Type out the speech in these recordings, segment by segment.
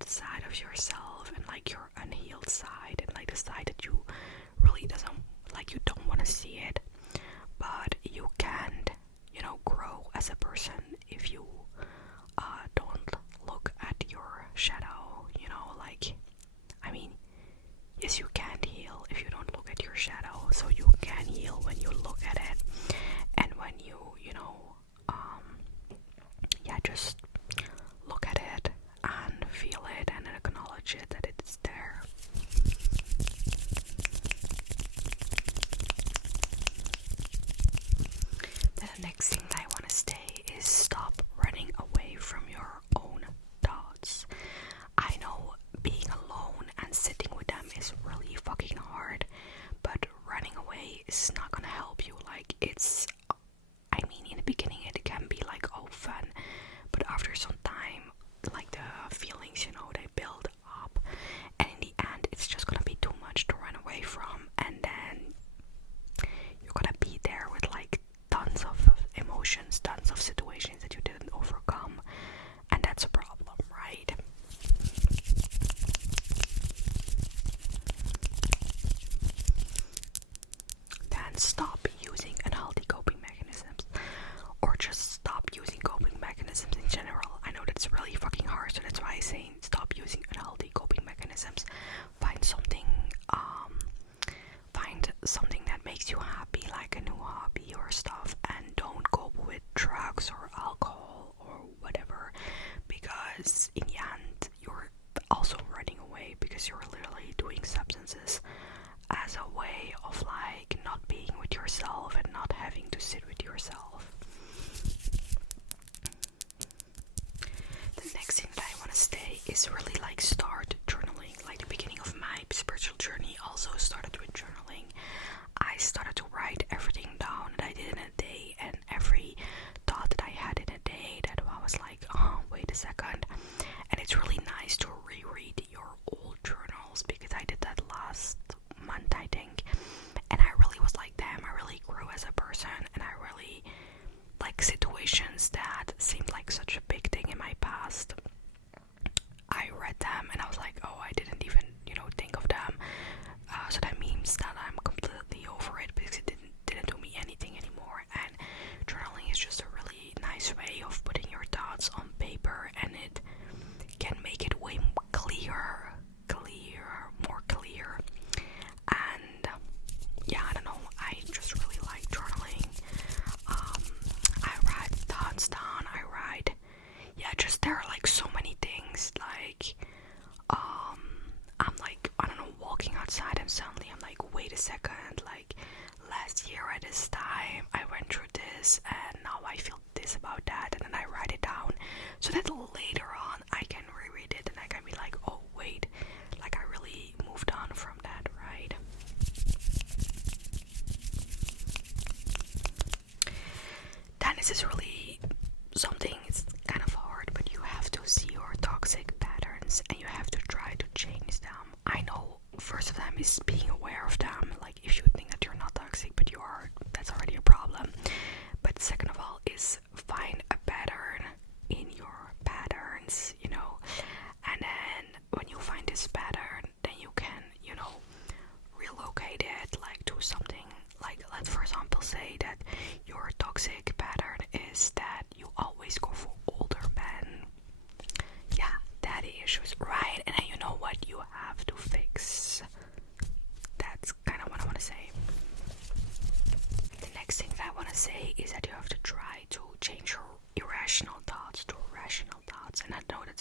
that side of yourself, and like your unhealed side, and like the side that you really doesn't like, you don't want to see it, but you can't, grow as a person if you don't look at your shadow. Like, I mean, yes, you can't heal if you don't look at your shadow, so you can heal when you look at it, and when you just look at it and feel it and acknowledge it, that it's there. Then the next thing I want to say is stop running away from your own thoughts. I know being alone and sitting with them is really fucking hard, but running away is not gonna help you. Like, in the beginning it can be like, oh, fun, but after some time, like, the feelings, they build up, and in the end it's just gonna be too much to run away from, and then you're gonna be there with like tons of emotions, tons of situations that you didn't overcome, and that's a problem, right? Then stop using unhealthy coping mechanisms, or just stop using coping mechanisms in general. I know that's really fucking hard, so that's why I say stop using unhealthy coping mechanisms. Find something that makes you happy, like a new hobby or stuff, and don't cope with drugs or alcohol or whatever, because in the end you're also running away, because you're literally doing substances as a way of like not being with yourself and not having to sit with yourself. The next thing that I want to say is really like start journaling. Like, the beginning of my spiritual journey also started with journaling. I started to write everything down that I did in a day, and every thought that I had in a day that I was like, oh, wait a second. And it's really nice to reread your old journals, because I did that last month, I think, and I really was like, damn, I really grew as a person, and I really like situations that seemed like such a big thing in my past. I read them and I was like, oh, I didn't even think of them, so that means that I'm completely over it, because it didn't do me anything anymore. And journaling is just a really nice way of putting your thoughts on paper, and it can make it way more clear. And yeah, I don't know, I just really like journaling. I write thoughts down, there are like so many things, like I'm like, I don't know, walking outside, and suddenly I'm like, wait a second, like last year at this time I went through this, and now I feel this about that, and then I write it down, so that later on I can reread it and I can be like, oh wait, like I really moved on from that, right? Then this is really something, it's kind of hard, but you have to see your toxic patterns and you have to try to change them. I know first of them is being aware of them. Like, if you think that you're not toxic but you are, that's already a problem. But second of all is find a pattern in your patterns, and then when you find this pattern, then you can, relocate it like to something. Like, let's for example say that your toxic pattern is that you always go for older men. Yeah, daddy issues, right? And then you know what you have to fix. That's kind of what I want to say. The next thing that I want to say is that you have to try to change your irrational thoughts to rational thoughts. And I know that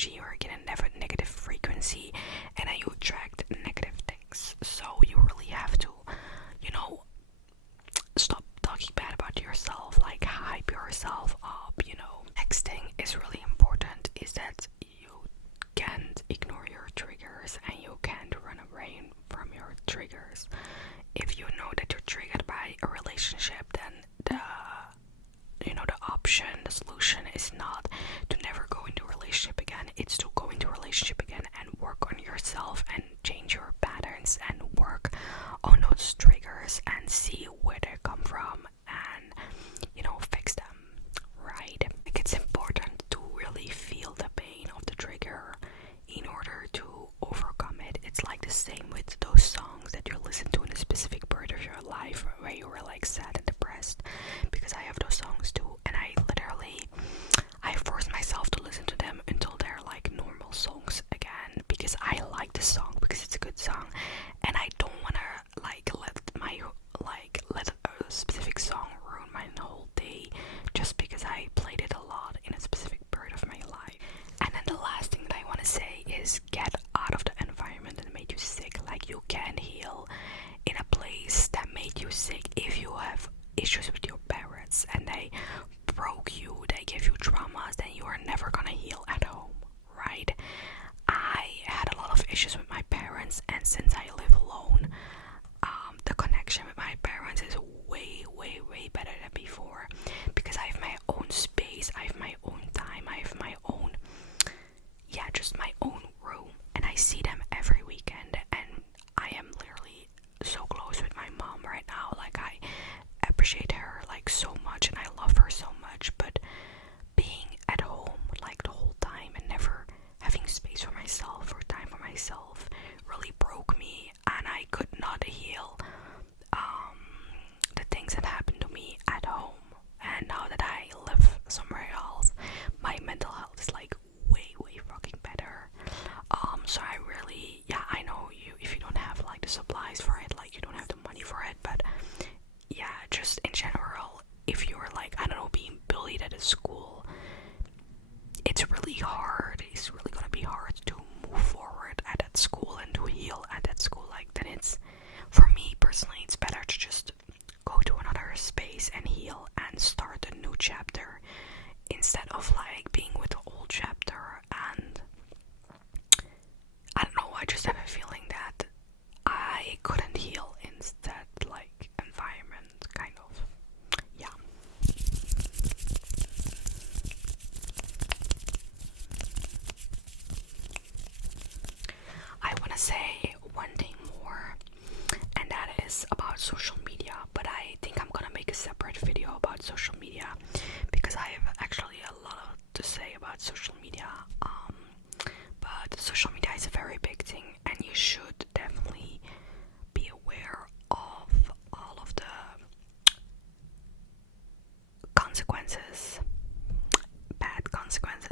energy, you're in a negative frequency, and then you attract negative things. So you really have to, you know, stop talking bad about yourself, like hype yourself up, you know. Next thing is really important is that you can't ignore your triggers and you can't run away from your triggers. If you know that you're triggered by a relationship, then the solution is not to never go into a relationship again. It's to go into a relationship again and work on yourself and change your patterns and work on those triggers and see where they come from and, you know, fix them, right? Like, it's important to really feel the pain of the trigger in order to overcome it. It's like the same with those songs that you listen to in a specific period of your life where you were like sad and depressed, because I have those songs too, and I force myself to listen to them until they're like normal songs again, because I like the song, because it's a good song, and I don't want to let a specific song ruin my whole day just because I played it a lot in a specific period of my life. And then the last thing that I want to say is get out of the environment that made you sick. Like, you can heal in a place that made you sick. If you have issues with your parents and they broke you, they gave you traumas, then you are never gonna heal at home, right? I had a lot of issues with my parents, and since I live alone, the connection with my parents is way better than before, because I have my own space, I have my own time, I have my own, just my own room, and I see them every weekend, and I am literally so close with my mom right now. Like, I appreciate her like so much and I love her so much, but being at home like the whole time and never having space for myself or time for myself really broke me, and I could not heal the things that happened to me at home. And now that I live somewhere else, my mental health is like way fucking better. So I really, I know if you don't have like the supplies for it, like you don't have the money for it, but just in general, if you're like, I don't know, being bullied at a school, it's really hard. It's really gonna be hard to move forward at that school and to heal at that school. Like, then it's, for me personally, it's better to just go to another space and heal and start a new chapter instead of like being with the old chapter. And I don't know, I just have a feeling that I couldn't heal in that like environment, kind of. I want to say one thing more, and that is about social media, but I think I'm gonna make a separate video about social media because I have actually a lot to say about social media. But social media is a very big thing, and you should definitely be aware of all of the consequences, bad consequences